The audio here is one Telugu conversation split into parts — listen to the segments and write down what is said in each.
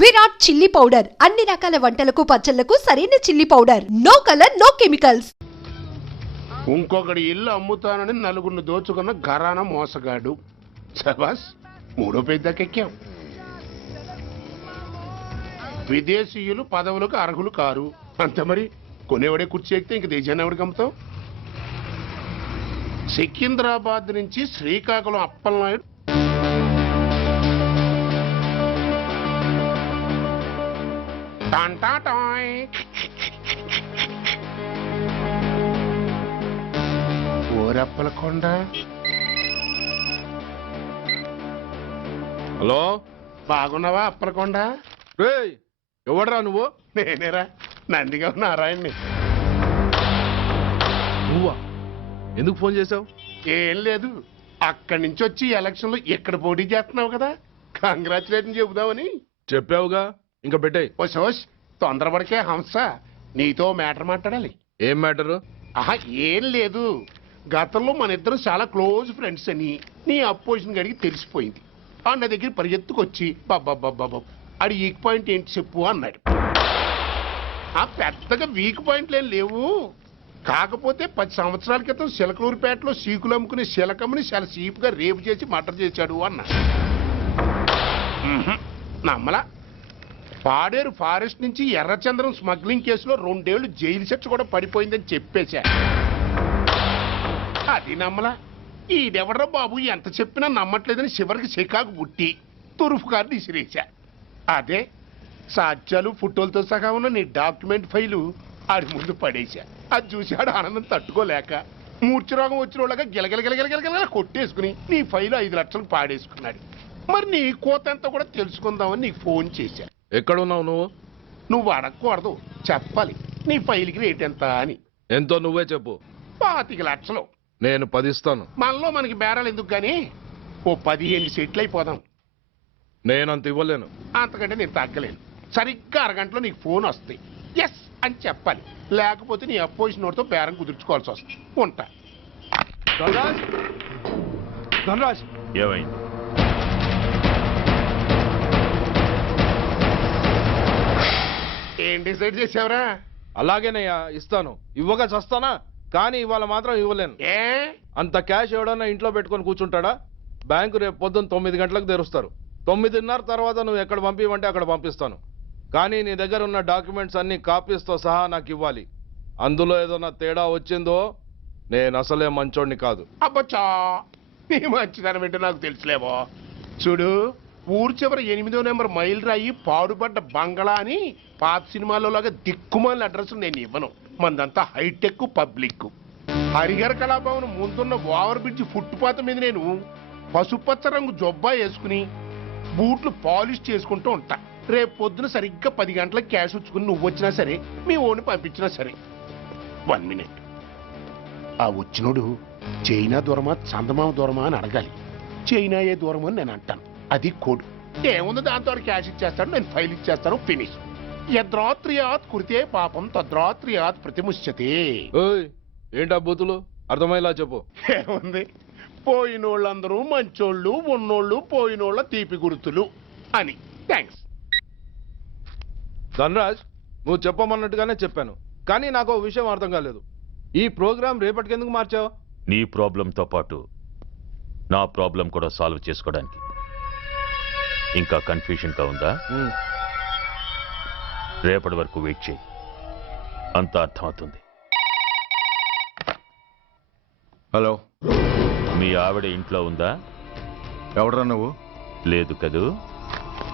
విరాట్ చిల్లీ పౌడర్ అన్ని రకాల వంటలకు పచ్చళ్లకు సరైన chilli powder. No colour no chemicals. ఇంకొకటి ఇల్లు అమ్ముతానని నలుగురిని దోచుకున్న ఘరానా మోసగాడు. శబాస్, మూడో పెద్దకెక్కాం. విదేశీయులు పదవులకు అర్హులు కారు అంతే. మరి కొనేవాడే కుర్చీ ఎక్కితే ఇంక దేశాన్ని ఎవరికి అమ్ముతాం? సికింద్రాబాద్ నుంచి శ్రీకాకుళం అప్పలనాయుడు ఓరప్పలకొండ. హలో, బాగున్నావా అప్పలకొండ? ఎవడరా నువ్వు? నేనేరా, నందిగా నారాయణ్ని. నువ్వా? ఎందుకు ఫోన్ చేసావు? ఏం లేదు, అక్కడి నుంచి వచ్చి ఎలక్షన్ లో ఇక్కడ పోటీ చేస్తున్నావు కదా, కంగ్రాచులేషన్ చెబుదామని. చెప్పావుగా, ఇంకా పెట్టాయి. ఓ సోష్, తొందరపడికే హంస, నీతో మ్యాటర్ మాట్లాడాలి. ఏం మ్యాటరు? ఆహా, ఏం లేదు. గతంలో మన ఇద్దరం చాలా క్లోజ్ ఫ్రెండ్స్ అని నీ అపోజిషన్ గడికి తెలిసిపోయింది. ఆ నా దగ్గర పరిగెత్తుకొచ్చి బాబా అది వీక్ పాయింట్ ఏంటి చెప్పు అన్నాడు. ఆ పెద్దగా వీక్ పాయింట్లు ఏం లేవు, కాకపోతే 10 సంవత్సరాల క్రితం సిలకలూరుపేటలో సీకులు అమ్ముకునే శిలకమ్మని చాలా సీపుగా రేపు చేసి మర్డర్ చేశాడు అన్నా. నమ్మలా. పాడేరు ఫారెస్ట్ నుంచి ఎర్రచంద్రం స్మగ్లింగ్ కేసులో 2 ఏళ్లు జైలు శిక్ష కూడా పడిపోయిందని చెప్పేశా. అది నమ్మలా. ఈడెవడ్రా బాబు ఎంత చెప్పినా నమ్మట్లేదని చివరికి చికాకు పుట్టి తురుపు కార్డు ఇసిరేశా. అదే సాక్ష్యాలు ఫోటోలతో సహా ఉన్న నీ డాక్యుమెంట్ ఫైలు ఆడి ముందు పడేశా. అది చూశాడు ఆనందం తట్టుకోలేక మూర్ఛరోగం వచ్చిన వాళ్ళగా గిలగిలగిలగిలగిలగిల కొట్టేసుకుని నీ ఫైలు 5 లక్షలకు పాడేసుకున్నాడు. మరి నీ కోతంతా కూడా తెలుసుకుందామని నీకు ఫోన్ చేశా. ఎక్కడున్నావు నువ్వు? నువ్వు అడగకూడదు, చెప్పాలి. నీ ఫైల్కి రేట్ ఎంత అని. ఎంతో నువ్వే చెప్పు. 25 లక్షలు. నేను 10 ఇస్తాను. మనలో మనకి బేరాలు ఎందుకు గానీ ఓ 15 సెట్లు అయిపోదాం. నేనంత ఇవ్వలేను. అంతకంటే నేను తగ్గలేను. సరిగ్గా అరగంటలో నీకు ఫోన్ వస్తాయి. ఎస్ అని చెప్పాలి, లేకపోతే నీ అపోజిషన్ నోటితో బేరం కుదుర్చుకోవాల్సి వస్తుంది. ఉంటా. ధనరాజ్, ఏమైంది? ఏం డిసైడ్ చేసావురా? అలాగేనయ్యా, ఇస్తాను. ఇవ్వగా చస్తానా, కానీ ఇవాళ మాత్రం ఇవ్వలేను. ఏ అంత క్యాష్ ఎవడన్నా ఇంట్లో పెట్టుకొని కూర్చుంటాడా? బ్యాంకు రేపు పొద్దున్న 9 గంటలకు తెరుస్తారు. 9:30 తర్వాత నువ్వు ఎక్కడ పంపివంటే అక్కడ పంపిస్తాను. కానీ నీ దగ్గర ఉన్న డాక్యుమెంట్స్ అన్ని కాపీస్తో సహా నాకు ఇవ్వాలి. అందులో ఏదైనా తేడా వచ్చిందో నేను అసలే మంచోడిని కాదు. అబ్బచ్చా, నీ మంచిదనం ఏంటో నాకు తెలుసులేవో. చూడు, ఊరు చివరి 8వ నెంబర్ మైల్ రాయి పాడుపడ్డ బంగళా అని పాత సినిమాలో లాగా దిక్కుమాలిన అడ్రస్ నేను ఇవ్వను. మందంతా హైటెక్ పబ్లిక్. హరిహర కళాభవన్ ముందున్న ఓవర్ బ్రిడ్జ్ ఫుట్పాత్ మీద నేను పసుపచ్చ రంగు జొబ్బా వేసుకుని బూట్లు పాలిష్ చేసుకుంటూ ఉంటా. రేపు పొద్దున సరిగ్గా 10 గంటలకు క్యాష్ వచ్చుకుని నువ్వు వచ్చినా సరే, మీ ఓన్ని పంపించినా సరే. 1 మినిట్. ఆ వచ్చినోడు చైనా దూరమా చందమామ దూరమా అని అడగాలి. చైనా ఏ దూరం అని నేను అంటాను. అది కోడ్. ఏముంది, దాంతో క్యాష్ ఇచ్చేస్తాడు, నేను ఫైల్ ఇచ్చేస్తాను, ఫినిష్. యద్రాత్రియాత్ కురితే పాపం తద్రాత్రియాత్ ప్రతిముష్యతే. ఏంటా బూతులు? అర్థమయ్యేలా చెప్పు. ఏముంది, పోయినోళ్ళందరూ మంచోళ్ళు, ఉన్నోళ్ళు పోయినోళ్ళ తీపి గుర్తులు అని. థ్యాంక్స్. ధనరాజ్, నువ్వు చెప్పమన్నట్టుగానే చెప్పాను, కానీ నాకు ఒక విషయం అర్థం కాలేదు. ఈ ప్రోగ్రాం రేపటికి ఎందుకు మార్చావు? నీ ప్రాబ్లంతో పాటు నా ప్రాబ్లం కూడా సాల్వ్ చేసుకోవడానికి. ఇంకా కన్ఫ్యూజన్గా ఉందా? రేపటి వరకు వెయిట్ చేయి, అంతా అర్థమవుతుంది. హలో, మీ ఆవిడ ఇంట్లో ఉందా? ఎవడరా నువ్వు? లేదు కదూ.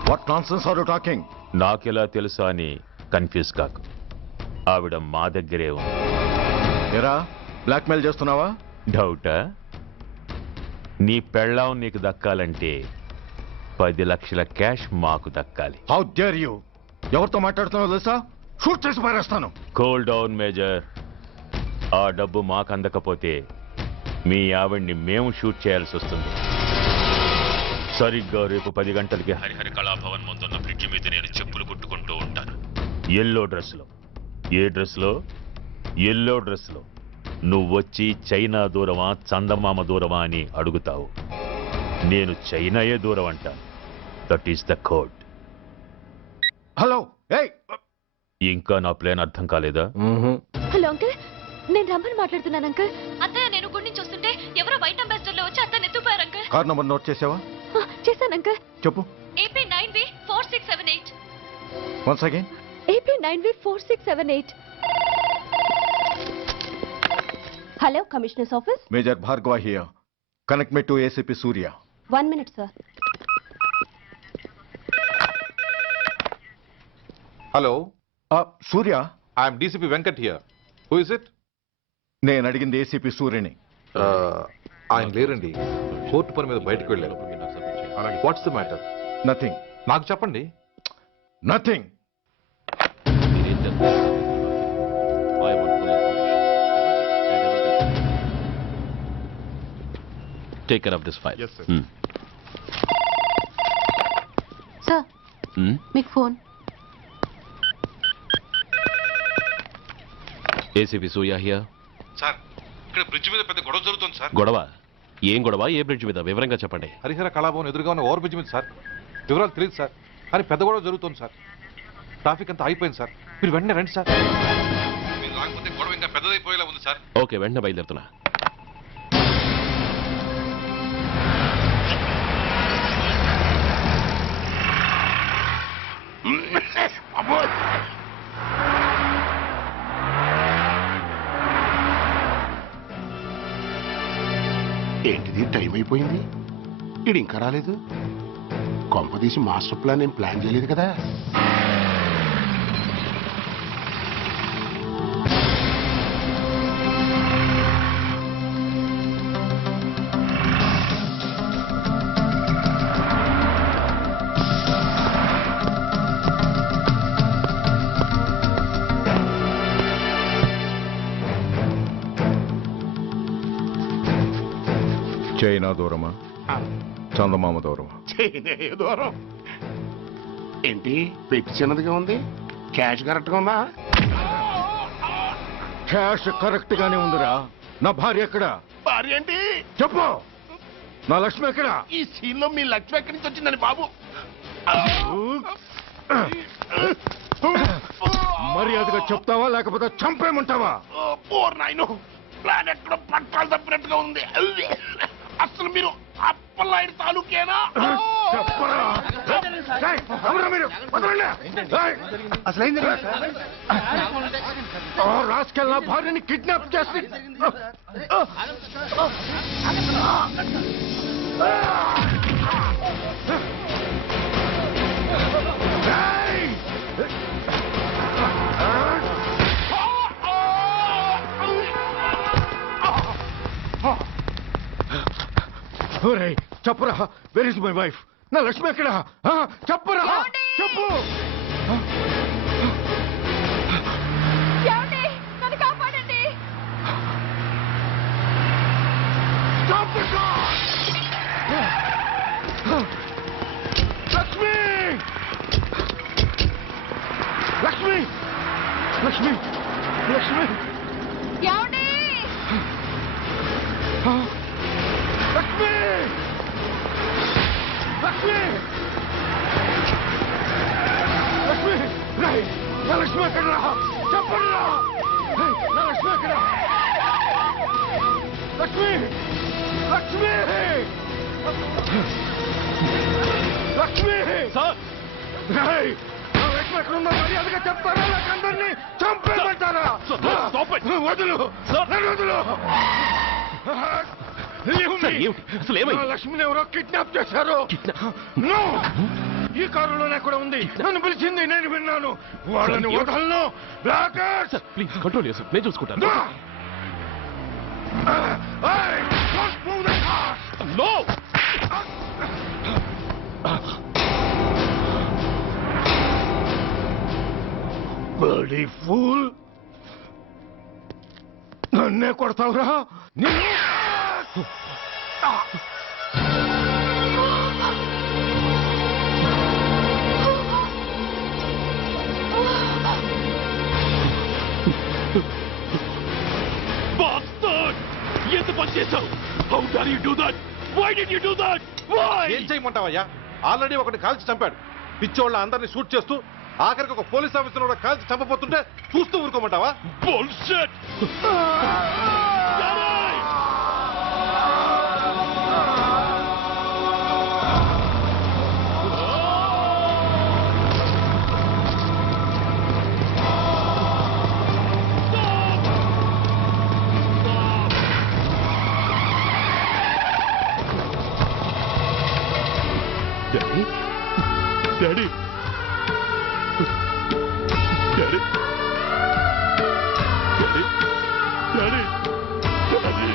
What nonsense are you talking? నాకెలా తెలుసా అని కన్ఫ్యూజ్ కాకు. ఆవిడ మా దగ్గరే ఉంది. ఎరా, బ్లాక్మెయిల్ చేస్తున్నావా? డౌటా? నీ పెళ్ళాం నీకు దక్కాలంటే 10 లక్షల క్యాష్ మాకు దక్కాలి. How dare you! ఎవరితో మాట్లాడుతున్నావో తెలుసా? షూట్ చేసి పారేస్తాను. Cool down major. ఆ డబ్బు మాకు అందకపోతే మీ ఆవిడ్ని మేము షూట్ చేయాల్సి వస్తుంది. సరిగ్గా రేపు 10 గంటలకి హరిహర కళాభవన్ ముందున్న బ్రిడ్జి మీద నేను చెప్పులు కుట్టుకుంటూ ఉంటాను. ఎల్లో డ్రెస్లో. ఏ డ్రెస్లో? ఎల్లో డ్రెస్లో. నువ్వొచ్చి చైనా దూరమా చందమామ దూరమా అని అడుగుతావు. నేను చైనాయే దూరం అంటాను. That is the code. Hello ఏయ్ ఇంకా నా ప్లాన్ అర్థం కాలేదా? హలో అంకుల్, నేను రమ్మని మాట్లాడుతున్నాను అంకుల్. అత్తయ్య నేను గుడి నుంచి వస్తుంటే ఎవరో వైట్ అంబాసిడర్ లో వచ్చి అత్తని ఎత్తుపోయారు అంకుల్. కార్ నంబర్ నోట్ చేసావా? చేశాను అంకుల్. చెప్పు. AP 9V4678. Once again. AP 9V4678. Hello, commissioners office. Major Bhargava here. Connect me to ACP Surya. 1 minute sir. Hello, Surya, I'm DCP Venkat here. Who is it? నేను అడిగింది ACP సూర్యని. ఆయన లేరండి, కోర్టు పని మీద బయటకు వెళ్ళారు. What's the matter? నథింగ్. నాకు చెప్పండి. Nothing. Take care of this file. Yes, sir. Sir, మీకు phone. ACP Surya here. Sir, ఇక్కడ బ్రిడ్జ్ మీద పెద్ద గొడవ జరుగుతుంది సార్. గొడవ? ఏం గొడవ? ఏ బ్రిడ్జ్ మీద? వివరంగా చెప్పండి. హరిహర కళాభవన్ ఎదురుగా ఉన్న ఓవర్ బ్రిడ్జ్ మీద సార్. వివరాలు తెలియదు సార్, కానీ పెద్ద గొడవ జరుగుతుంది సార్. ట్రాఫిక్ అంతా అయిపోయింది సార్. మీరు వెంటనే రండి సార్. మీరు రాకపోతే గొడవ ఇంకా పెద్దదైపోయేలా ఉంది సార్. ఓకే, వెంటనే బయలుదేరుతున్నా. ఏంటిది, టైం అయిపోయింది, ఇది ఇంకా రాలేదు. కొంపదీసి మాస్టర్ ప్లాన్ ఏం ప్లాన్ చేయలేదు కదా? చైనా దూరమా, చందమామ దూరమా? చైనా దూరం ఏంటి, పెట్టి చిన్నదిగా ఉంది, క్యాష్ కరెక్ట్ గా ఉందా? క్యాష్ కరెక్ట్ గానే ఉందిరా. నా భార్య ఎక్కడ? భార్య ఏంటి చెప్పు. నా లక్ష్మి ఎక్కడ? ఈ సీన్ లో మీ లక్ష్మి ఎక్కడి నుంచి వచ్చిందని బాబు? మర్యాదగా చెప్తావా లేకపోతే చంపేమంటావా? పోర్ నాయను, ప్లాన్ ఎక్కడో పట్టాలు తప్పినట్టుగా ఉంది. అసలు మీరు అప్పలాయుడు తాలూకేనా? చెప్పరా. ఏయ్, ఎవరా మీరు? వదలండి. ఏయ్. ఆ రాస్కెల్ నా భార్యని కిడ్నాప్ చేసి ఏయ్! ఒరేయ్, చెప్పరా, వేర్ ఇస్ మై వైఫ్? నా లక్ష్మి ఎక్కడ? చెప్పరా, చెప్పు. నన్ను కాపాడండి. Stop the car! Lakshmi, Lakshmi, Lakshmi, Lakshmi, ఏమండి? లక్ష్మి, లక్ష్మి, లక్ష్మి, రై, నా లక్ష్మి ఎక్కడ? చెప్పండి. నా లక్ష్మి ఎక్కడ? లక్ష్మి, లక్ష్మి, లక్ష్మి. సార్, రై, నా లక్ష్మి ఎక్కడ ఉందో మర్యాదగా చెప్తారా లేక అందరినీ చంపేమంటారా? వదులు, నన్ను వదులు. అసలు ఏమైంది? నా లక్ష్మిని ఎవరో కిడ్నాప్ చేశారు. నో, ఈ కారులోనే కూడా ఉంది. నన్ను పిలిచింది, నేను విన్నాను. వాళ్ళని వదలను. బ్లాకర్స్, ప్లీజ్ కంట్రోల్ చేసి నేను చూసుకుంటాను. నో. బర్డీ ఫూల్, నన్నే కొడతావురా? నిన్ను ఎంత పని చేశావు? How dare you do that? Why did you do that? Why? ఏం చేయమంటావయ్యా? ఆల్రెడీ ఒకటి కాల్చి చంపాడు. పిచ్చోళ్ళ అందరినీ షూట్ చేస్తూ ఆఖరికి ఒక పోలీస్ ఆఫీసర్ కూడా కాల్చి చంపబోతుంటే చూస్తూ ఊరుకోమంటావా? Bullshit! Daddy? Daddy? Daddy? Daddy? Daddy? Daddy?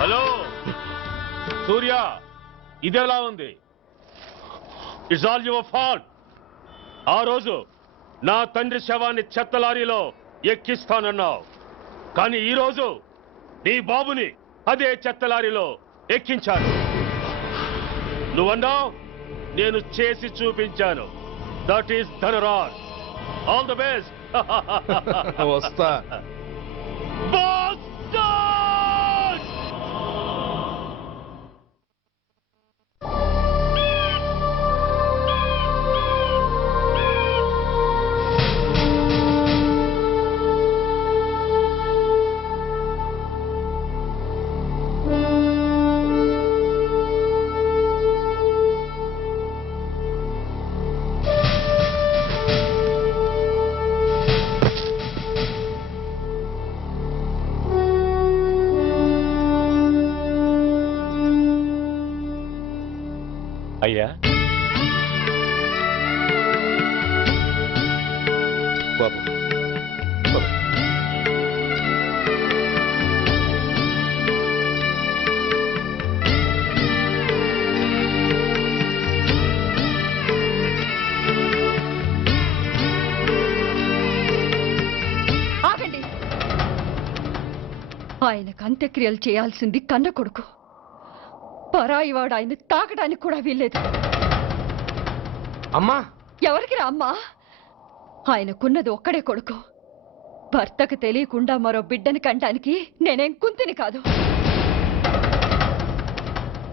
Hello Surya, ఇదెలా ఉంది? It's all your fault. ఆ రోజు నా తండ్రి శవాన్ని చెత్త లారీలో ఎక్కిస్తానన్నావు, కానీ ఈ రోజు నీ బాబుని అదే చెత్త లారీలో ఎక్కించాను. నువ్వన్నావు, నేను చేసి చూపించాను. That is Dhanraj. All the best. వస్తా. అయ్యా, బాబు ఆగండి. ఆయనకు అంత్యక్రియలు చేయాల్సింది కన్న కొడుకు. పరాయివాడు ఆయన తాకడానికి కూడా వీల్లేదు. అమ్మా, ఎవరికి రా అమ్మా? ఆయనకున్నది ఒక్కడే కొడుకు. భర్తకు తెలియకుండా మరో బిడ్డని కంటానికి నేనేం కుంతిని కాదు.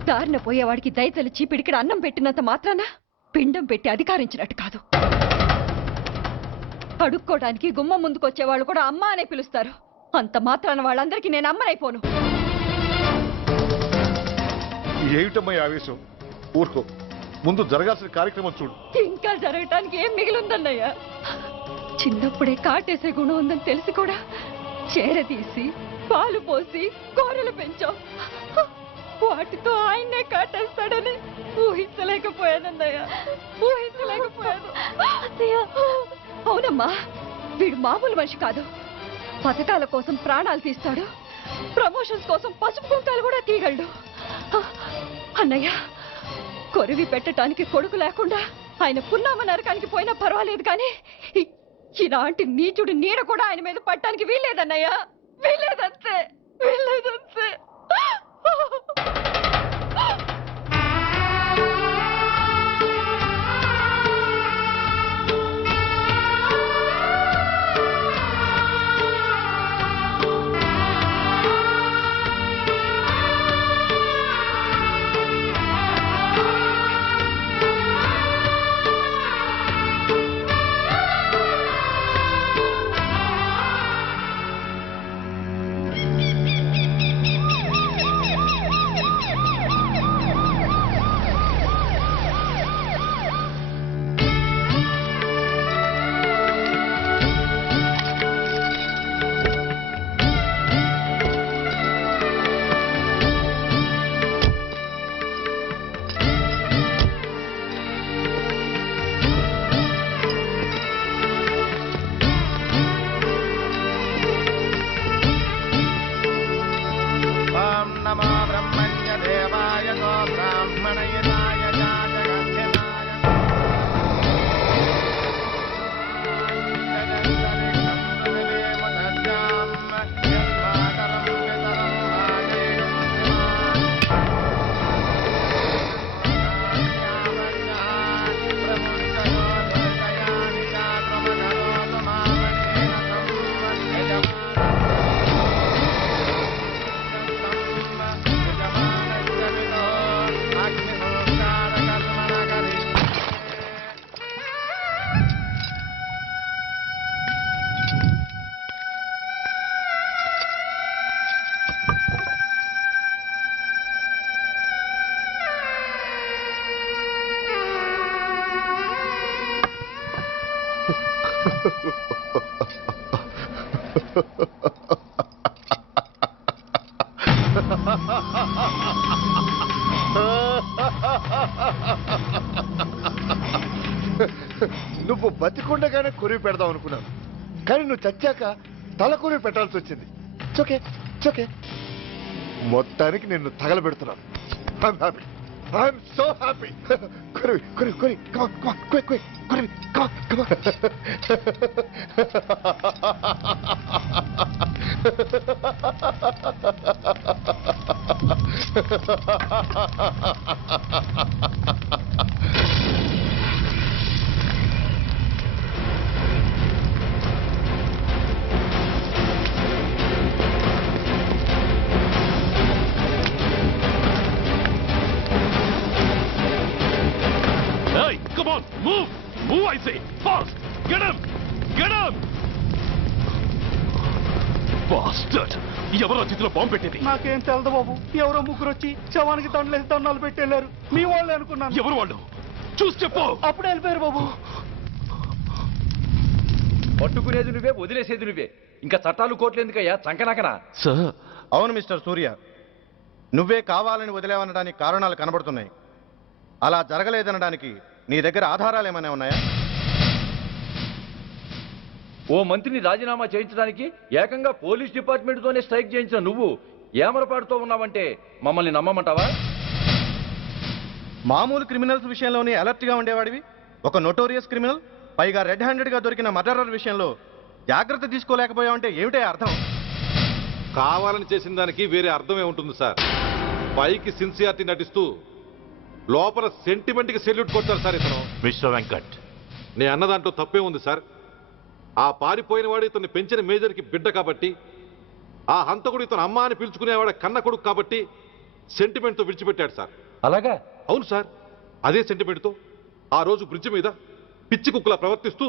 దారిన పోయేవాడికి దయతలిచి పిడికిడ అన్నం పెట్టినంత మాత్రాన పిండం పెట్టి అధికారించినట్టు కాదు. అడుక్కోవడానికి గుమ్మం ముందుకొచ్చేవాళ్ళు కూడా అమ్మ అనే పిలుస్తారు. అంత మాత్రాన వాళ్ళందరికీ నేను అమ్మనైపోను. ఏమిటమ్మా ఈ ఆవేశం? ఊరుకో, ముందు జరగాల్సిన కార్యక్రమం చూడు. ఇంకా జరగటానికి ఏం మిగిలిందన్నయ్యా? చిన్నప్పుడే కాటేసే గుణం ఉందని తెలిసి కూడా చేరదీసి పాలు పోసి కూరలు పెంచాం. వాటితో ఆయన్నే కాటేస్తాడని ఊహించలేకపోయానన్నయ్య, ఊహించలేకపోయాను. అవునమ్మా, వీడు మామూలు మనిషి కాదు. పథకాల కోసం ప్రాణాలు తీస్తాడు, ప్రమోషన్స్ కోసం పసుపు కుంకాలు కూడా తీయగలడు. అన్నయ్య, కొరివి పెట్టడానికి కొడుకు లేకుండా ఆయన పున్నామ నరకానికి పోయినా పర్వాలేదు, కానీ ఇలాంటి నీచుడు నీడ కూడా ఆయన మీద పట్టడానికి వీల్లేదన్నయ్య, వీల్లేదంతే, వీల్లేదంతే. నువ్వు బతికుండగానే కొరివి పెడదాం అనుకున్నాను, కానీ నువ్వు చచ్చాక తల కొరివి పెట్టాల్సి వచ్చింది. చోకే చోకే మొత్తానికి నిన్ను తగలబెడుతున్నాను. I'm so happy. కొరివి కొరివి కొరివి కొరివి Hey, come on, move! Move, I say! Fast! Get him! Get him! Bastard! ఎవరో చేతిలో బాంబు పెట్టేది? నాకేం తెలదు బాబు. ఎవరో ముగ్గురు వచ్చి శవానికి దండలేసి దండాలు పెట్టేళ్లారు. మీ వాళ్ళే అనుకున్నాను. ఎవరు వాళ్ళు? చూసి చెప్పు. అప్పుడే వెళ్ళిపోయారు బాబు. పట్టుకునేది నువ్వే, వదిలేసేది నువ్వే. ఇంకా చట్టాలు కోర్టులు ఎందుకయ్యా చంకనాకనా? సార్, అవును మిస్టర్ సూర్య, నువ్వే కావాలని వదిలేవనడానికి కారణాలు కనబడుతున్నాయి. అలా జరగలేదనడానికి నీ దగ్గర ఆధారాలు ఏమైనా ఉన్నాయా? ఓ మంత్రిని రాజీనామా చేయించడానికి ఏకంగా పోలీస్ డిపార్ట్మెంట్తోనే స్ట్రైక్ చేయించిన నువ్వు ఏమరపాటుతో ఉన్నావంటే మమ్మల్ని నమ్మమంటావా? మామూలు క్రిమినల్స్ విషయంలోనే అలర్ట్గా ఉండేవాడివి, ఒక నోటోరియస్ క్రిమినల్, పైగా రెడ్ హ్యాండెడ్గా దొరికిన మర్డరర్ విషయంలో జాగ్రత్త తీసుకోలేకపోయావంటే ఏమిటే అర్థం? కావాలని చేసిన దానికి వేరే అర్థమే ఉంటుంది సార్. పైకి సిన్సియారిటీ నటిస్తూ లోపల సెంటిమెంట్కి సెల్యూట్ కొడతారు సార్ ఇతను. మిస్టర్ వెంకట్, నేను అన్న దాంట్లో తప్పే ఉంది సార్. ఆ పారిపోయిన వాడు ఇతన్ని పెంచిన మేజర్కి బిడ్డ కాబట్టి, ఆ హంతకుడు ఇతను అమ్మ అని పిలుచుకునేవాడు కన్న కొడుకు కాబట్టి సెంటిమెంట్తో విడిచిపెట్టాడు సార్. అలాగా? అవును సార్, అదే సెంటిమెంట్తో ఆ రోజు బ్రిడ్జ్ మీద పిచ్చి కుక్కలా ప్రవర్తిస్తూ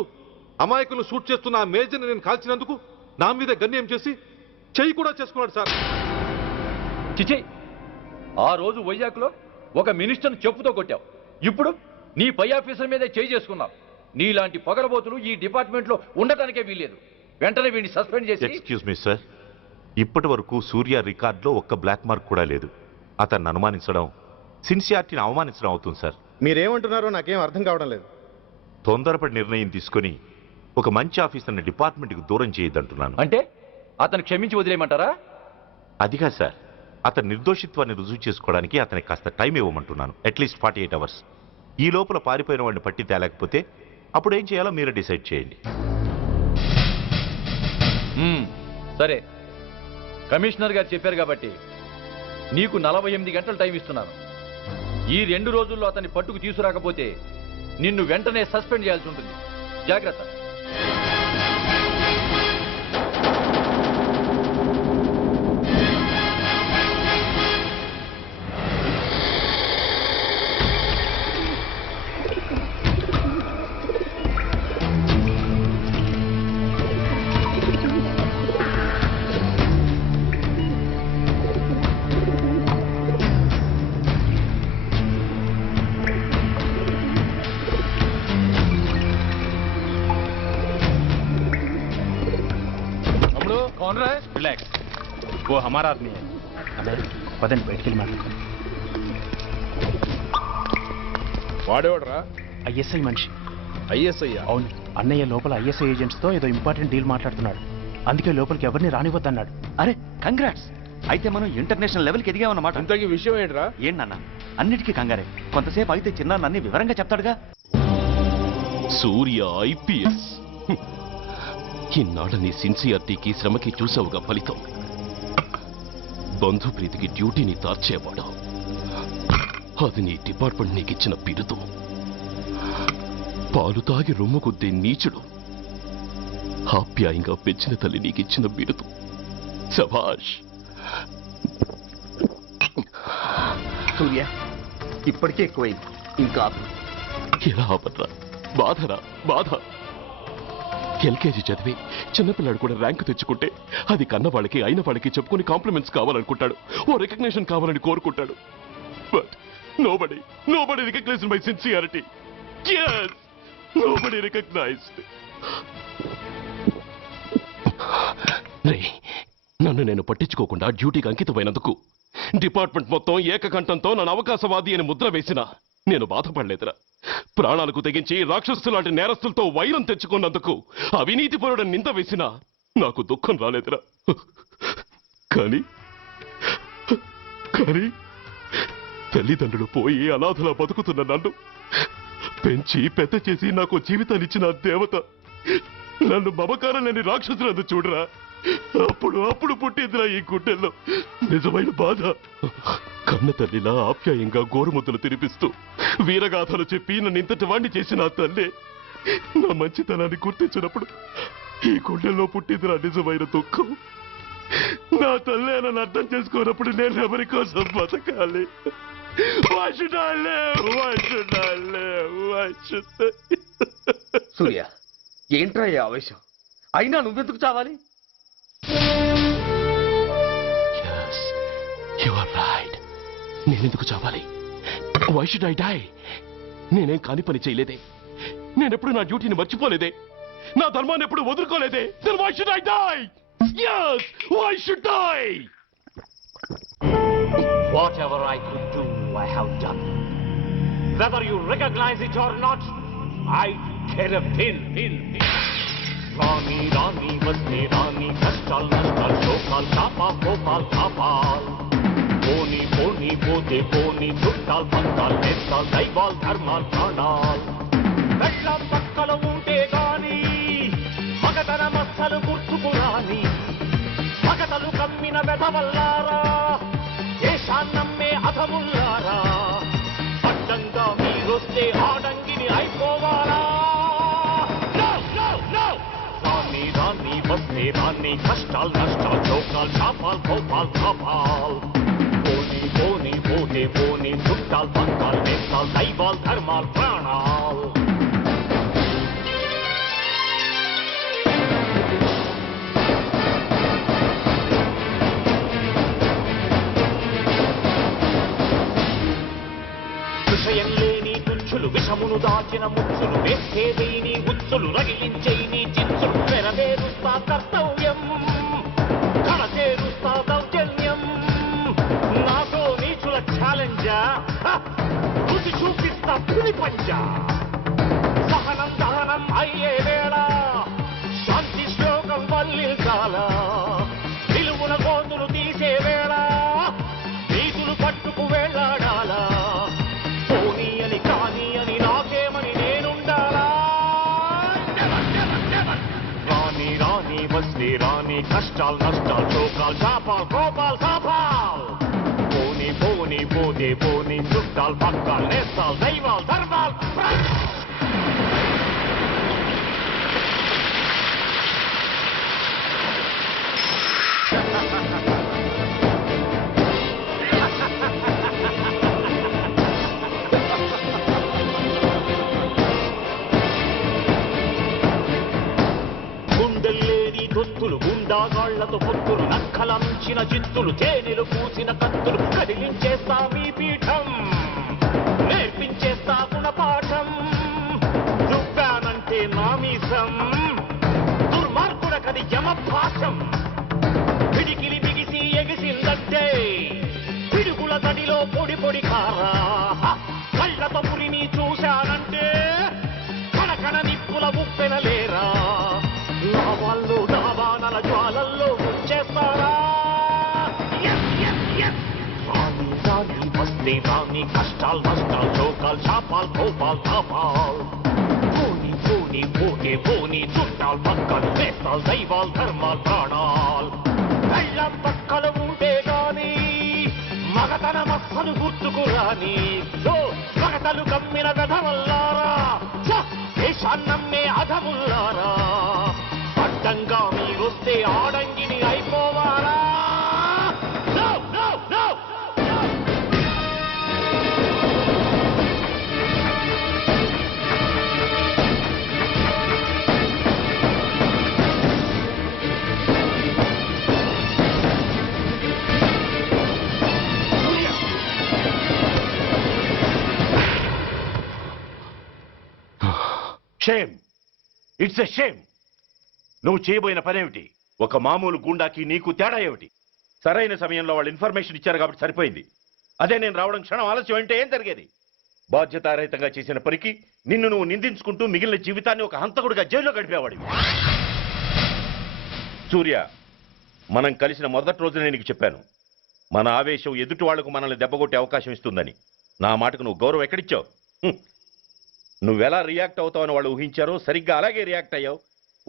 అమాయకులను షూట్ చేస్తున్న ఆ మేజర్ని నేను కాల్చినందుకు నా మీద గన్యం చేసి చెయ్యి కూడా చేసుకున్నాడు సార్. చిచి, ఆ రోజు వైజాగ్లో ఒక మినిస్టర్ని చెప్పుతో కొట్టావు, ఇప్పుడు నీ పై ఆఫీసర్ మీదే చేయి చేసుకున్నావు. నీలాంటి పొగరబోతులు ఈ డిపార్ట్మెంట్లో ఉండటానికే వీల్లేదు. వెంటనే వీడిని సస్పెండ్ చేసి. ఎక్స్క్యూజ్ మీ సార్, ఇప్పటి వరకు సూర్య రికార్డులో ఒక్క బ్లాక్ మార్క్ కూడా లేదు. అతన్ని అనుమానించడం సిన్సియారిటీని అవమానించడం అవుతుంది సార్. మీరేమంటున్నారో నాకేం అర్థం కావడం లేదు. తొందరపడి నిర్ణయం తీసుకొని ఒక మంచి ఆఫీసర్ని డిపార్ట్మెంట్కి దూరం చేయొద్దంటున్నాను. అంటే అతను క్షమించి వదిలేయమంటారా? అదిగా సార్, అతని నిర్దోషిత్వాన్ని రుజువు చేసుకోవడానికి అతనికి కాస్త టైం ఇవ్వమంటున్నాను. At least 48 hours. ఈ లోపల పారిపోయిన వాడిని పట్టి తేలేకపోతే అప్పుడు ఏం చేయాలో మీరే డిసైడ్ చేయండి. సరే, కమిషనర్ గారు చెప్పారు కాబట్టి నీకు 48 గంటలు టైం ఇస్తున్నాను. ఈ 2 రోజుల్లో అతన్ని పట్టుకు తీసుకురాకపోతే నిన్ను వెంటనే సస్పెండ్ చేయాల్సి ఉంటుంది. జాగ్రత్త. रिलैक्स, वो हमारा आदमी है. పదండి బయటికి వెళ్ళి మాట్లాడతాం. వాడేవాడరా? ఐఎస్ఐ మనిషి. ఐఎస్ఐ? అవును, అన్నయ్య లోపల ఐఎస్ఐ ఏజెంట్స్తో ఏదో ఇంపార్టెంట్ డీల్ మాట్లాడుతున్నాడు. అందుకే లోపలికి ఎవరిని రానివ్వద్దన్నాడు. అరే కంగ్రాట్స్, అయితే మనం ఇంటర్నేషనల్ లెవెల్కి ఎదిగామన్నమాట. ఇంతకీ విషయం ఏంట్రా? ఏంటన్నా అన్నిటికీ కంగారే, కొంతసేపు అయితే చిన్న అన్ని వివరంగా చెప్తాడుగా. సూర్య ఐపీఎస్. ఇన్నాళ్ళ నీ సిన్సియారిటీకి శ్రమకి చూసావుగా ఫలితం. బంధుప్రీతికి డ్యూటీని తార్చేవాడు. అది నీ డిపార్ట్మెంట్ నీకిచ్చిన బిరుదు. పాలు తాగి రొమ్ము కొద్దే నీచుడు ఆప్యాయంగా పెంచిన తల్లి నీకిచ్చిన బిరుదు. శభాష్. సూర్య, ఇప్పటికే ఎక్కువైంది, ఇంకా ఎలా ఆపట్రా? బాధరా బాధ. ఎల్కేజీ చదివి చిన్నపిల్లాడు కూడా ర్యాంకు తెచ్చుకుంటే అది కన్న వాళ్ళకి అయిన వాళ్ళకి చెప్పుకుని కాంప్లిమెంట్స్ కావాలనుకుంటాడు, ఓ రికగ్నిషన్ కావాలని కోరుకుంటాడు. But nobody recognized my sincerity. Yes, nobody recognized. రే, నన్ను నేను పట్టించుకోకుండా డ్యూటీకి అంకితమైనందుకు డిపార్ట్మెంట్ మొత్తం ఏకకంఠంతో నన్ను అవకాశవాది అని ముద్ర వేసినా నేను బాధపడలేదురా. ప్రాణాలకు తెగించి రాక్షసు లాంటి నేరస్తులతో వైరం తెచ్చుకున్నందుకు అవినీతిపరుడని నింద వేసినా నాకు దుఃఖం రాలేదురా. కానీ తల్లిదండ్రులు పోయి అనాథలా బతుకుతున్న నన్ను పెంచి పెద్ద చేసి నాకు జీవితాన్నిచ్చిన దేవత నన్ను మమకారం లేని రాక్షసులందు చూడరా. అప్పుడు పుట్టిందిరా ఈ గుడ్డెల్లో నిజమైన బాధ. కన్న తల్లిలా ఆప్యాయంగా గోరుముద్దలు తినిపిస్తూ వీరగాథలు చెప్పి నన్ను ఇంతటి వాణ్ణి చేసిన ఆ తల్లే నా మంచితనాన్ని గుర్తించినప్పుడు ఈ గుడ్డెల్లో పుట్టిందిరా నిజమైన దుఃఖం. నా తల్లే నన్ను అర్థం చేసుకోనప్పుడు నేను ఎవరి కోసం బతకాలి? సూర్య, ఏంట్రా ఈ ఆవేశం? అయినా నువ్వెందుకు చావాలి? నేనెందుకు చావాలి? Why should I die? నేనేం కాని పని చేయలేదే, నేనెప్పుడు నా డ్యూటీని మర్చిపోలేదే, నా ధర్మాన్ని ఎప్పుడు వదులుకోలేదే. Then why should I die? Yes, why should I? Whatever I could do, I have done. Whether you recognize it or not, I care a pin. Rani, Rani, Vasni, Rani, Kashtal, Nashtal, Shokal, Chapa, Kopal, Kapal. Poni, Poni, Pote, Poni, Chuttal, Pantal, Nestal, Daival, Dharmal, Pranal. Vellam Pakkala Unte Gani, Magadana Massalu Gurtuku Rani, Magatalu Kammina Vedavallara, Yeshannamme Athamullara, Paddanga Meeroste Adangini Aipovala. Rani, Rani, Vasni, Rani, Kashtal, Nashtal, Chokal, Chapal, Kopal, Kapal. Poni, Poni, Pote, Poni, Chuttal, Pantal, Nestal, Daival, Dharmal, Pranal. విషయం లేని తుచ్చులు విషమును దాచిన ముచ్చులు వేస్తేదేని ఉచ్చులు రగిలించేని చిచ్చులు నెరవేరుస్తా కర్తవ్యం కళచేరుస్తా దౌర్జన్యం నాతో నీచుల ఛాలెంజా రుచి చూపిస్తా పులి పంజా సహనం దహనం అయ్యే వేళ శాంతి శ్లోకం వల్లించాల నిలువున గోతులు తీసే వేళ నీతులు పట్టుకు వేళ్లాడాలా పోనీ అని కానీ అని నాకేమని నేనుండాలా రాని రాని వస్తే రాని కష్టాలు నష్టాలు చోకాలు చాపాలు కోపాలు కాపాలు పోనీ పోనీ పోతే పోనీ చుట్టాలు పక్కాలు నేస్తాలు దైవాలు ధర్మాలు గుండెల్లేని దొత్తులు గుండాగాళ్లతో పొత్తులు నక్కలంచిన చిత్తులు తేనెలు పూసిన కత్తులు కదిలించేస్తా మీ పీఠం నేర్పించేస్తా గుణపాఠం దుబ్బానంటే నామీసం దుర్మార్గుడకది యమపాఠం పిడికిలి బిగిసి ఎగిసిందంటే పిడుగుల తడిలో పొడి పొడి కారా కళ్ళతో పురిని చూశానంటే కనకన నిప్పుల ఉప్పెనలేరా లావాళ్ళు దావానల జ్వాలల్లో ముంచేస్తారా రాని రాని వస్తే రాని కష్టాలు నష్టాలు చోకాలు చాపాలు కోపాలు తాపాలు పోనీ పోనీ పోతే పోనీ చుట్టాలు పక్కలు వేస్తాలు దైవాలు ధర్మాలు ప్రాణాలు కళ్ళం పక్కల ఉంటే గాని మగతన మస్సలు గుర్తుకు రాని మగతలు కమ్మిన వెధవల్లారా దేశాన్నమ్మే అధముల్లారా అడ్డంగా మీరొస్తే ఆడంగిని అయిపోవాలా షేమ్, ఇట్స్ ఎ షేమ్. నువ్వు చేయబోయిన పనేమిటి? ఒక మామూలు గూండాకి నీకు తేడా ఏమిటి? సరైన సమయంలో వాళ్ళు ఇన్ఫర్మేషన్ ఇచ్చారు కాబట్టి సరిపోయింది. అదే నేను రావడం క్షణం ఆలస్యం అంటే ఏం జరిగేది? బాధ్యతారహితంగా చేసిన పనికి నిన్ను నువ్వు నిందించుకుంటూ మిగిలిన జీవితాన్ని ఒక హంతకుడిగా జైల్లో గడిపేవాడివి. సూర్య, మనం కలిసిన మొదటి రోజునే నీకు చెప్పాను, మన ఆవేశం ఎదుటి వాళ్లకు మనల్ని దెబ్బకొట్టే అవకాశం ఇస్తుందని. నా మాటకు నువ్వు గౌరవం ఎక్కడిచ్చావు? నువ్వెలా రియాక్ట్ అవుతావని వాళ్ళు ఊహించారో సరిగ్గా అలాగే రియాక్ట్ అయ్యావు.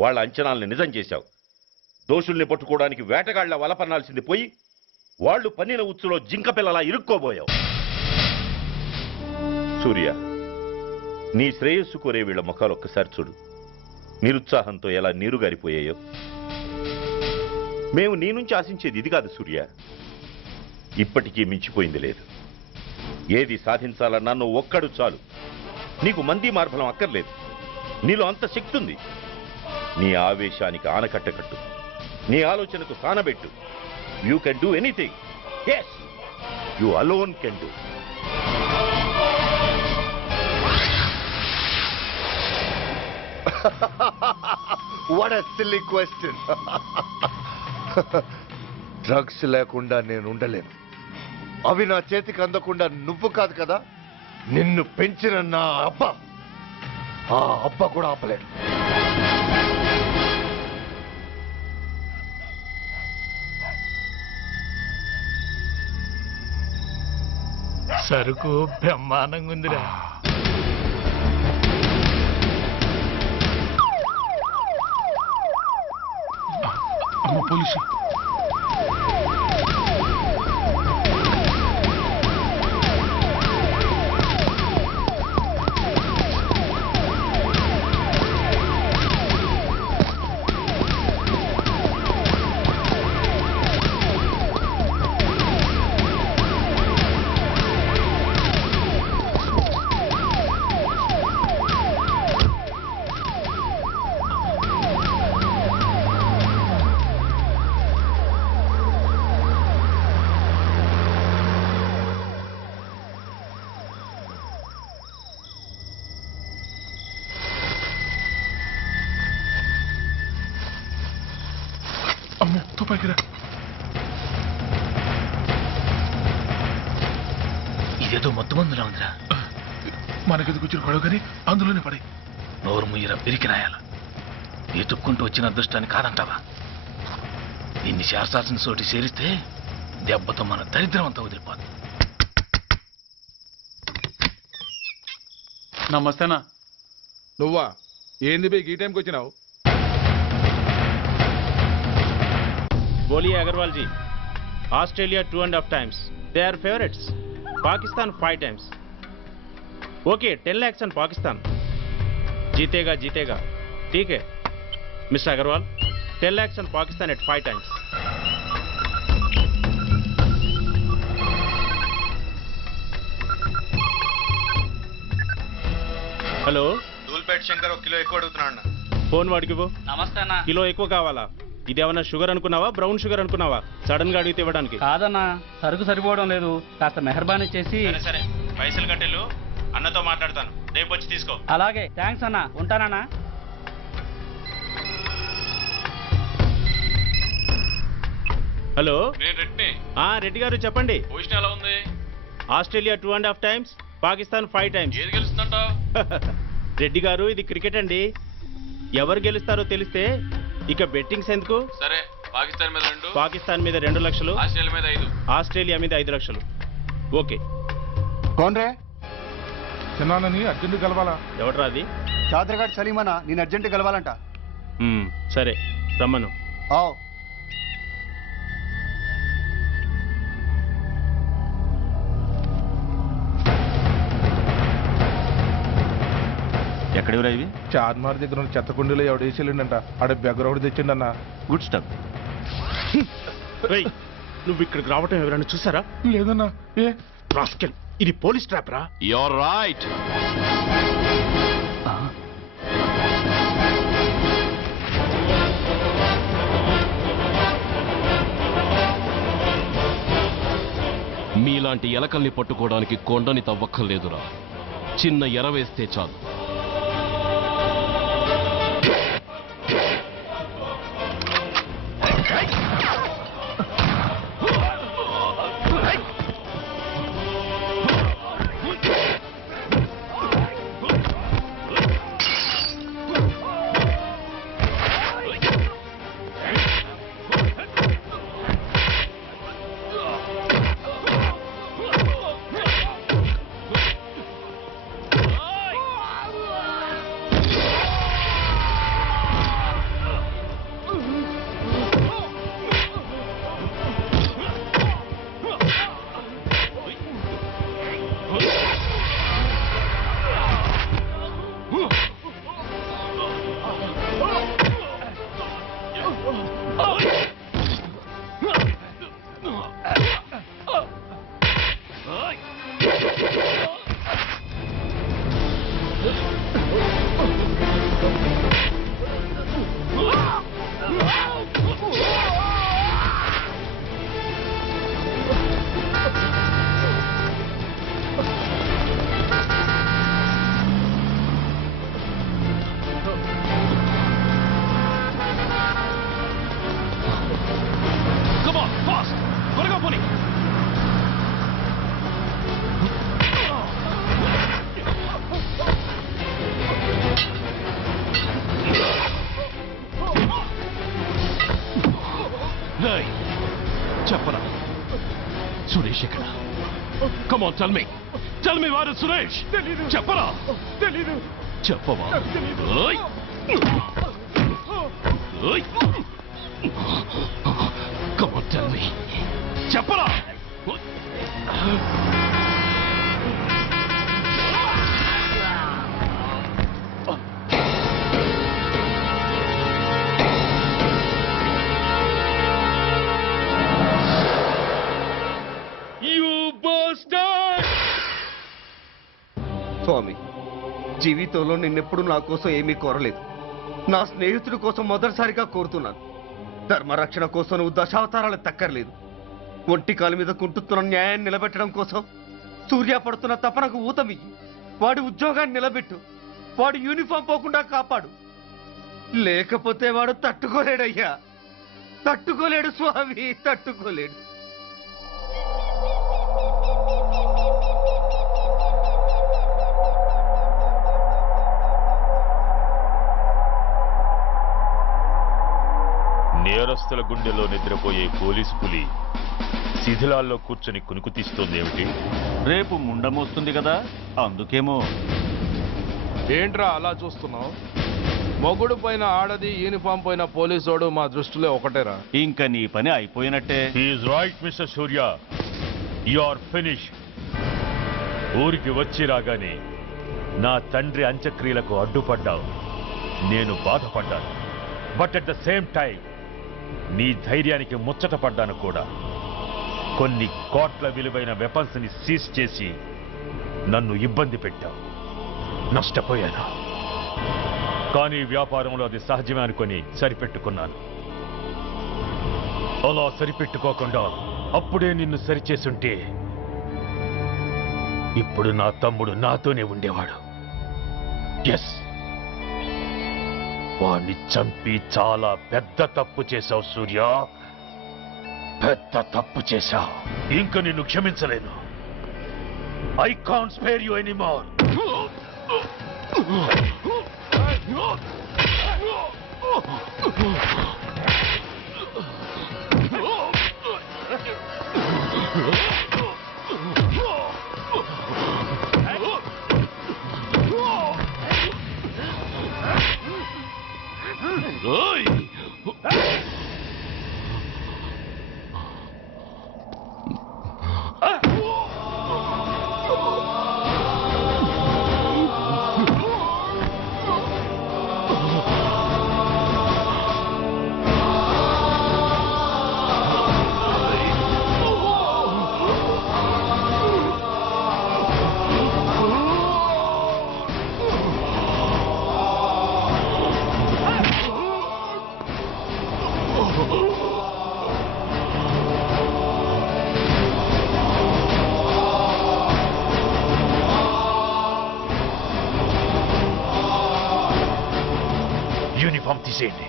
వాళ్ళ అంచనాల్ని నిజం చేశావు. దోషుల్ని పట్టుకోవడానికి వేటగాళ్ల వలపన్నాల్సింది పోయి వాళ్ళు పన్నిన ఉచ్చులో జింక పిల్లలా ఇరుక్కోబోయావు. సూర్య, నీ శ్రేయస్సు కోరే వీళ్ళ ముఖాలు ఒక్కసారి చూడు. నిరుత్సాహంతో ఎలా నీరుగారిపోయాయో. మేము నీ నుంచి ఆశించేది ఇది కాదు సూర్య. ఇప్పటికీ మించిపోయింది లేదు. ఏది సాధించాలన్నా నువ్వు ఒక్కడు చాలు. నీకు మంది మార్బలం అక్కర్లేదు. నీలో అంత శక్తి ఉంది. నీ ఆవేశానికి ఆనకట్ట కట్టు. నీ ఆలోచనకు సానబెట్టు. You can do anything. Yes, you alone can do. What a silly question. Drugs లేకుండా నేను ఉండలేను. అవి నా చేతికి అందకుండా నువ్వు కాదు కదా, నిన్ను పెంచిన నా అబ్బ, ఆ అబ్బ కూడా ఆపలేడు. సరుకు బ్రహ్మాండంగా ఉందిరా. పోలీసు తుపాకిరా. ఇదేదో మొత్తం మందులా ఉందిరా. మనకెందుకు వచ్చిన గొడవ కానీ అందులోనే పడే. నోరు ముయ్యరా పిరికి రాయాల. ఎతుక్కుంటూ వచ్చిన అదృష్టాన్ని కాదంటావా? ఇన్ని శాస్త్రాల్సిన చోటి చేరిస్తే దెబ్బతో మన దరిద్రం అంతా వదిలిపోదు. నమస్తేనా. నువ్వా? ఏంది బే ఈ టైంకి వచ్చినావు? बोलिए Agarwal ji. Australia 2.5 times. They are favorites. Pakistan 5 times. Okay, 10 lakhs on Pakistan. जीतेगा जीतेगा. ठीक है mister Agarwal. 10 lakhs on Pakistan at 5 times. Hello, Dhoolpet Shankar 1 kilo ఎక్కువ అడుగుతున్నాడు. ఫోన్ వాడికి ఇవ్వు. నమస్తే అన్న. కిలో ఎక్కువ కావాలా? ఇదేమన్నా షుగర్ అనుకున్నావా, బ్రౌన్ షుగర్ అనుకున్నావా? సడన్ గా అడిగితే ఇవ్వడానికి కాదన్నా, సరుకు సరిపోవడం లేదు. కాస్త మెహర్బానీ చేసి. సరే, పైసలు కట్టెలు. అన్నతో మాట్లాడతాను, రేపు వచ్చి తీసుకో. అలాగే, థ్యాంక్స్ అన్న. ఉంటానన్నా. హలో, రెడ్డి. రెడ్డి గారు చెప్పండి. పొజిషన్ ఎలా ఉంది? Australia 2.5 times, Pakistan 5 times. ఏది గెలుస్తుందంట? రెడ్డి గారు, ఇది క్రికెట్ అండి. ఎవరు గెలుస్తారో తెలిస్తే ఇక బెట్టింగ్స్ ఎందుకు? సరే, పాకిస్తాన్ మీద 2, పాకిస్తాన్ మీద 2 లక్షలు, ఆస్ట్రేలియా మీద 5, ఆస్ట్రేలియా మీద 5 లక్షలు. ఓకే. కోన్రే? చిన్నానని అర్జెంట్ కలవాలా? ఎవట్రా అది? చాదరగాడు సలీమనా, నేను అర్జెంట్ కలవాలంట. సరే, రమ్మను. ఎక్కడివరా ఇవి? చార్మార్ దగ్గర ఉన్న చెత్త కుండీలో ఎవడేసేళ్ళంట. ఆడ బెగ్గరౌడ్ తెచ్చిండన్న. Good stuff. నువ్వు ఇక్కడికి రావటం ఎవరైనా చూసారా? లేదన్నా. ఏ రాస్కెల్, ఇది పోలీస్ ట్రాప్ రా. You're right. మీలాంటి ఎలకల్ని పట్టుకోవడానికి కొండని తవ్వక్కర్లేదురా. చిన్న ఎర వేస్తే చాలు. సురేష్ ఎక్కడ? కమ్ ఆన్ టెల్ మీ వారు సురేష్. చెప్పరా? తెలీదు. చెప్పవా? ఓయ్ ఓయ్ కమ్ ఆన్ టెల్ మీ. చెప్పరా? స్వామి, జీవితంలో నిన్నెప్పుడు నా కోసం ఏమీ కోరలేదు. నా స్నేహితుడి కోసం మొదటిసారిగా కోరుతున్నాను. ధర్మరక్షణ కోసం నువ్వు దశావతారాలు తక్కర్లేదు. ఒంటి కాలు మీద కుంటుతున్న న్యాయాన్ని నిలబెట్టడం కోసం సూర్య పడుతున్న తపనకు ఊతమియ్యి. వాడి ఉద్యోగాన్ని నిలబెట్టు. వాడు యూనిఫామ్ పోకుండా కాపాడు. లేకపోతే వాడు తట్టుకోలేడయ్యా. తట్టుకోలేడు స్వామి, తట్టుకోలేడు. నేరస్తుల గుండెలో నిద్రపోయే పోలీసు పులి శిథిలాల్లో కూర్చొని కునుకు తీస్తోందేమిటి? రేపు ముండమొస్తుంది కదా, అందుకేమో. ఏంట్రా అలా చూస్తున్నావు? మొగుడు పైన ఆడది, యూనిఫామ్ పైన పోలీసోడు మా దృష్టిలో ఒకటేరా. ఇంకా నీ పని అయిపోయినట్టే. Is right mister Surya, you are finish. ఊరికి వచ్చి రాగానే నా తండ్రి అంత్యక్రియలకు అడ్డుపడ్డావు. నేను బాధపడ్డాను. But at the same time నీ ధైర్యానికి ముచ్చట పడ్డాను కూడా. కొన్ని కోట్ల విలువైన వెపన్స్ ని సీజ్ చేసి నన్ను ఇబ్బంది పెట్టావు. నష్టపోయాను. కానీ వ్యాపారంలో అది సహజమే అనుకొని సరిపెట్టుకున్నాను. అలా సరిపెట్టుకోకుండా అప్పుడే నిన్ను సరిచేసుంటే ఇప్పుడు నా తమ్ముడు నాతోనే ఉండేవాడు. ఎస్, వాణ్ణి చంపి చాలా పెద్ద తప్పు చేశావు సూర్య. పెద్ద తప్పు చేశావు. ఇంక నిన్ను క్షమించలేను. I can't spare you anymore. Uniform తీసేయండి.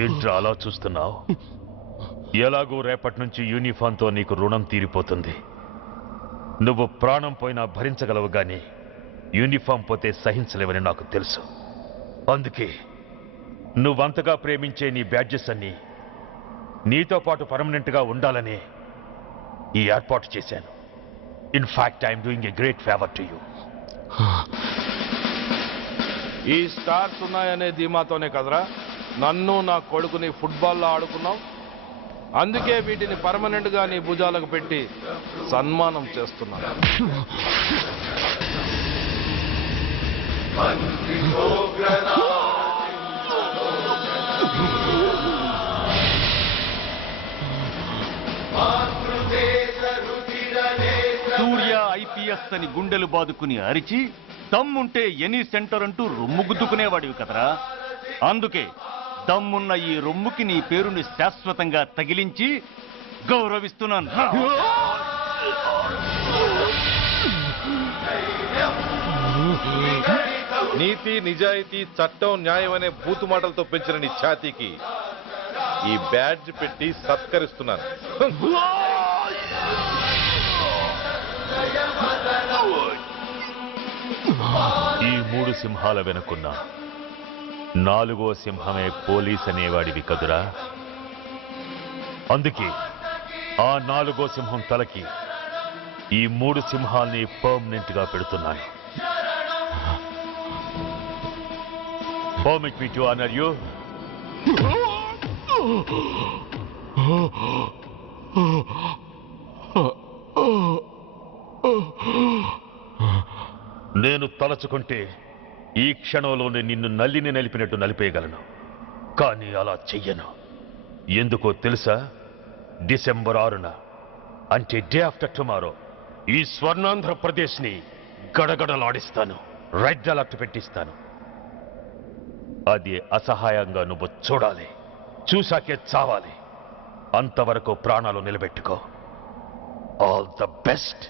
ఏంట్రా అలా చూస్తున్నావు? ఎలాగూ రేపటి నుంచి యూనిఫామ్తో నీకు రుణం తీరిపోతుంది. నువ్వు ప్రాణం పోయినా భరించగలవు గాని యూనిఫామ్ పోతే సహించలేవని నాకు తెలుసు. అందుకే నువ్వంతగా ప్రేమించే నీ బ్యాడ్జెస్ అన్ని నీతో పాటు పర్మనెంట్గా ఉండాలని ఈ ఏర్పాటు చేశాను. In fact I'm doing a great favour to you. ఈ స్టార్స్ ఉన్నాయనే ధీమాతోనే కదరా నన్ను నా కొడుకుని ఫుట్బాల్లో ఆడుకున్నావు. అందుకే వీటిని పర్మనెంట్ గా నీ భుజాలకు పెట్టి సన్మానం చేస్తున్నాను. సూర్య ఐపీఎస్ అని గుండెలు బాదుకుని అరిచి దమ్ముంటే ఎనీ సెంటర్ అంటూ రొమ్ము గుద్దుకునేవాడివి కదరా. అందుకే దమ్మున్న ఈ రొమ్ముకి నీ పేరుని శాశ్వతంగా తగిలించి గౌరవిస్తున్నాను. నీతి నిజాయితీ చట్టం న్యాయం అనే బూతు మాటలతో పెంచిన నీ ఛాతీకి ఈ బ్యాడ్జ్ పెట్టి సత్కరిస్తున్నాను. ఈ 3 సింహాల వెనుకున్న 4వ సింహమే పోలీస్ అనేవాడివి కదురా. అందుకే ఆ 4వ సింహం తలకి ఈ 3 సింహాల్ని పర్మనెంట్ గా పెడుతున్నాయి. Permit me to honor you. నేను తలచుకుంటే ఈ క్షణంలోనే నిన్ను నల్లిని నలిపినట్టు నలిపేయగలను. కానీ అలా చెయ్యను. ఎందుకో తెలుసా? డిసెంబర్ 6న అంటే డే ఆఫ్టర్ టుమారో ఈ స్వర్ణాంధ్రప్రదేశ్ని గడగడలాడిస్తాను. రెడ్ అలర్ట్ పెట్టిస్తాను. అది అసహాయంగా నువ్వు చూడాలి. చూశాకే చావాలి. అంతవరకు ప్రాణాలు నిలబెట్టుకో. All the best.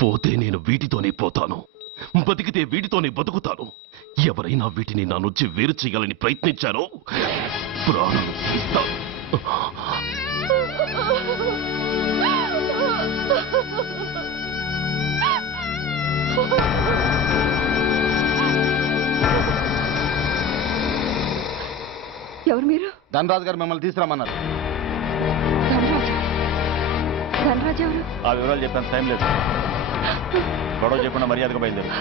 పోతే నేను వీటితోనే పోతాను, బతికితే వీటితోనే బతుకుతాను. ఎవరైనా వీటిని నా నుంచి వేరు చేయాలని ప్రయత్నించారో ప్రాణం తీస్తాను. ఎవరు మీరు? ధనరాజు గారు మిమ్మల్ని తీసుకురామన్నారు. ధనరాజు ఎవరు? ఆ వివరాలు చెప్పాను, టైం లేదు. గొడవ చెప్పకుండా మర్యాదగా బయలుదేరు.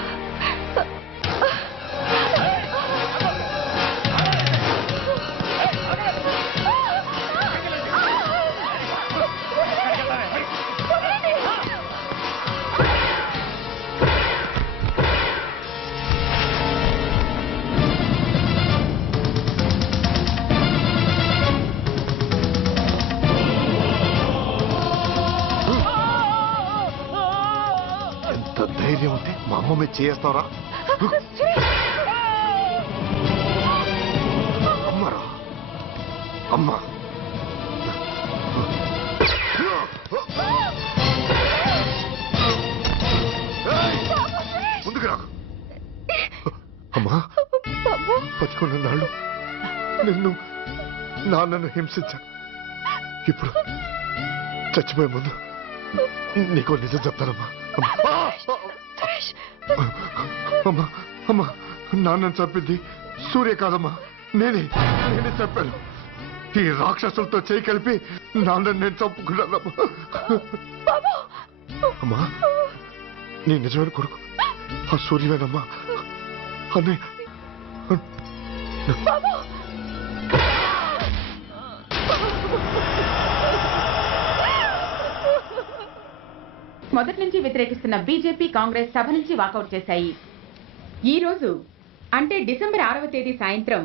ధైర్యం ఉంటే మా అమ్మ మీద చేస్తావరా? అమ్మరా అమ్మ ముందుకు రా. అమ్మా బతికున్న నాళ్ళు నాన్నను హింసించాను. ఇప్పుడు చచ్చిపోయే ముందు నీకో నిజం చెప్తానమ్మా. అమ్మా అమ్మా నాన్నను చంపింది సూర్య కాదమ్మా, నేనే చెప్పాను. ఈ రాక్షసులతో చేయి కలిపి నాన్నని నేను చంపుకున్నానమ్మా. అమ్మా నీ నిజమైన కొడుకు ఆ సూర్యవేనమ్మా. అన్నయ్య మొదటి నుంచి వ్యతిరేకిస్తున్న బీజేపీ, కాంగ్రెస్ సభ నుంచి వాకౌట్ చేశాయి. ఈ రోజు అంటే డిసెంబర్ 6వ తేదీ సాయంత్రం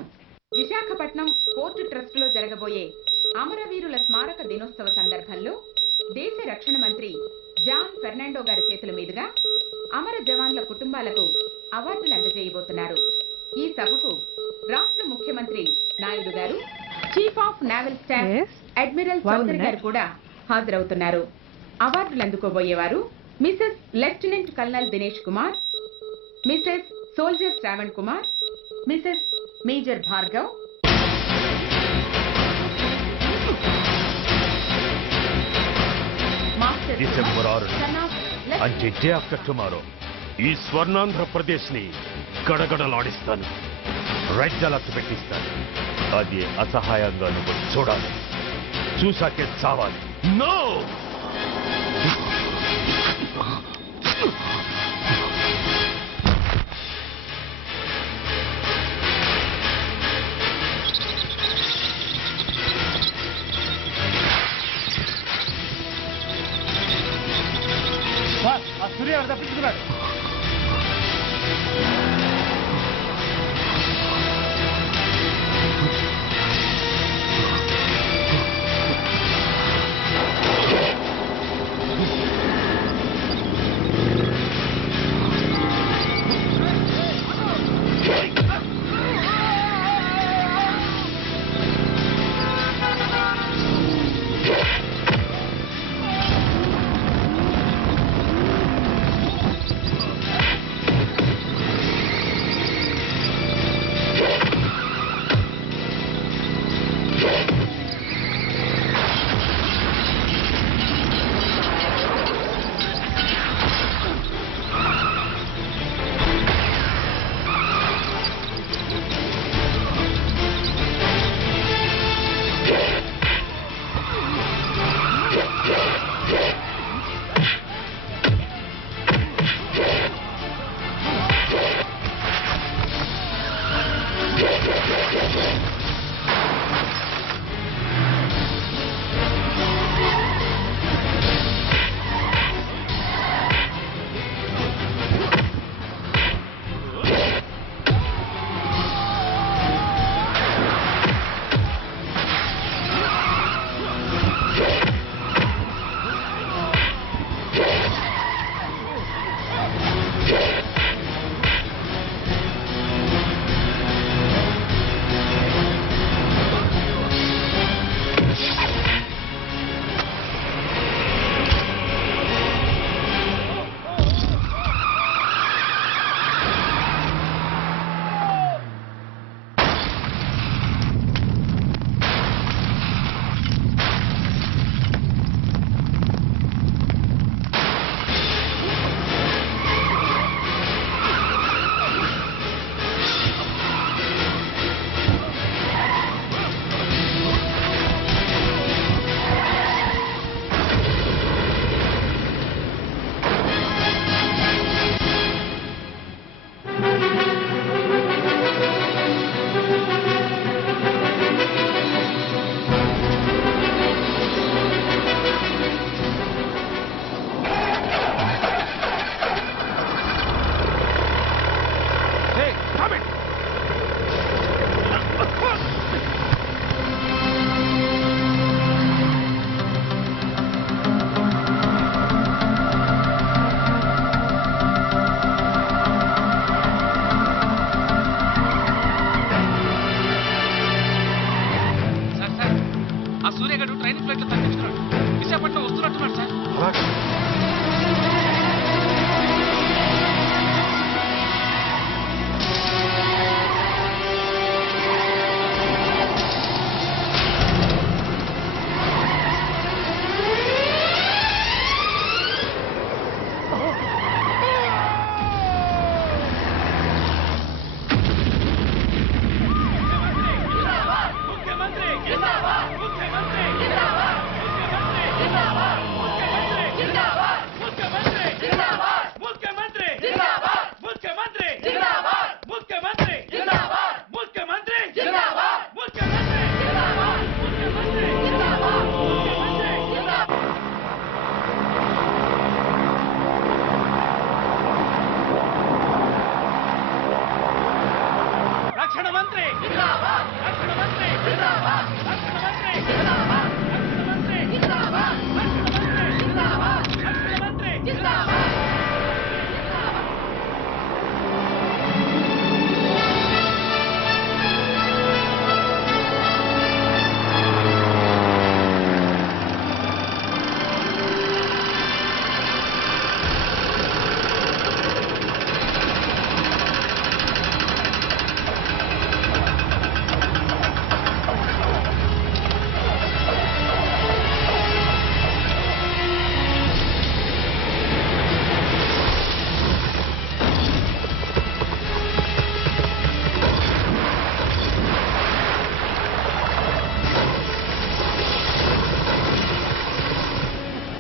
విశాఖపట్నం పోర్టు ట్రస్ట్ లో జరగబోయే అమరవీరుల స్మారక దినోత్సవ సందర్భంలో దేశ రక్షణ మంత్రి జాన్ ఫెర్నాండో గారి చేతుల మీదుగా అమర జవాన్ల కుటుంబాలకు అవార్డులు అందజేయబోతున్నారు. ఈ సభకు రాష్ట్ర ముఖ్యమంత్రి నాయుడు గారు, chief of naval staff admiral Chowdary గారు కూడా హాజరవుతున్నారు. అవార్డులు అందుకోబోయేవారు Mrs lieutenant colonel Dinesh Kumar, Mrs soldier Shravan Kumar, Mrs major Bhargav, December 6 అంటే డే ఆఫ్టర్ టుమారో ఈ స్వర్ణాంధ్రప్రదేశ్ ని గడగడలాడిస్తాను. రెడ్ అలర్ట్ పెట్టిస్తాను. అది అసహాయంగా నువ్వు చూడాలి, చూసాకే చావాలి. నో సూర్య తప్పించుకున్నాడు.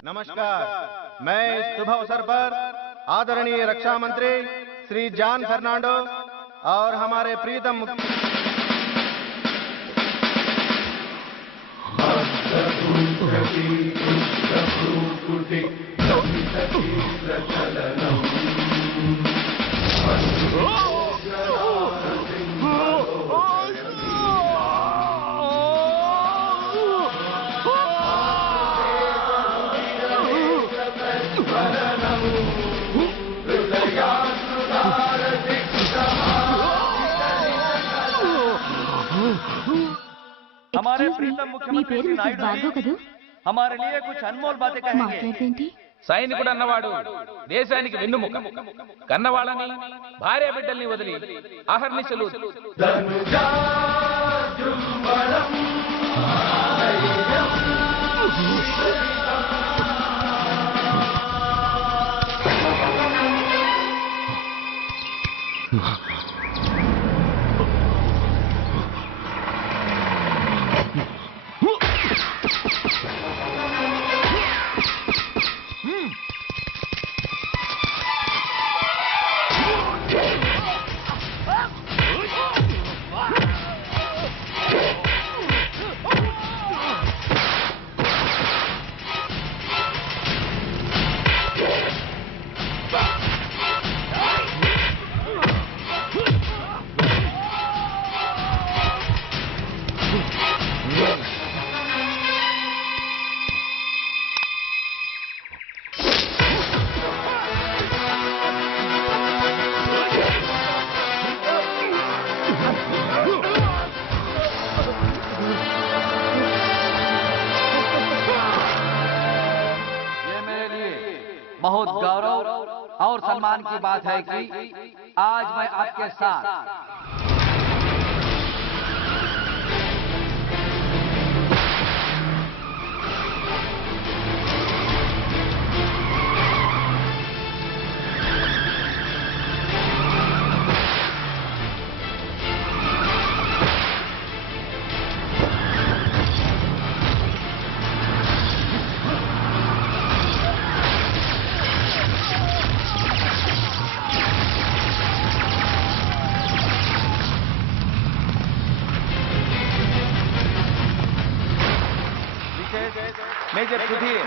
नमस्कार। मैं इस शुभ अवसर पर आदरणीय रक्षा मंत्री श्री जॉन फर्नांडो और हमारे प्रीतम हमारे प्रीतम मुख्यमंत्री श्री नायडू जी हमारे लिए कुछ अनमोल बातें कहेंगे। సైనికుడు అన్నవాడు దేశానికి వెన్నుముక. కన్నవాళ్ళని భార్య బిడ్డల్ని వదిలి అహర్నిశలు बहुत गौरव और सम्मान की बात है कि आज मैं आपके साथ major Sudhir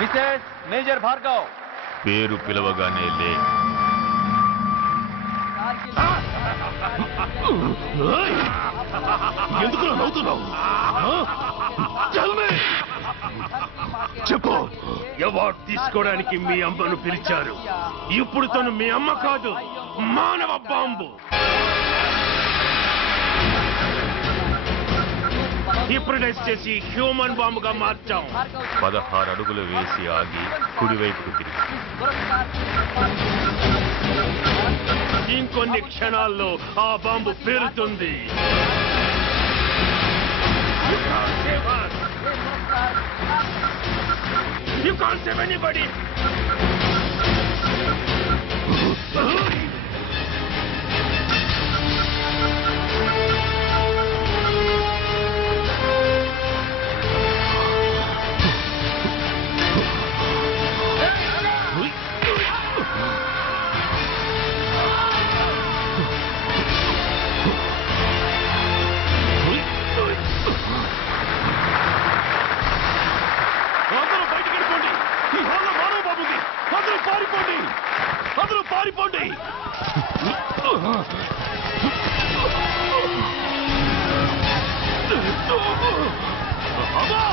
Mrs major Bhargav పేరు పిలవగానే లే. ఎందుకు నవ్వుతున్నావు? చెప్పు, అవార్డు తీసుకోవడానికి మీ అమ్మను పిలిచారు. ఇప్పుడు తను మీ అమ్మ కాదు, మానవ బాంబు. హిప్నటైజ్ చేసి హ్యూమన్ బాంబుగా మార్చాం. 16 అడుగులు వేసి ఆగి కుడివైపుకు తిరిగి ఇంకొన్ని క్షణాల్లో ఆ bomb పేలుతుంది. You can't save anybody. అందరూ బయటికి వెళ్ళిపోండి. ఈ హాల్లో మానవ బాబుకి. అందరూ పారిపోండి, అందరూ పారిపోండి. అమ్మా!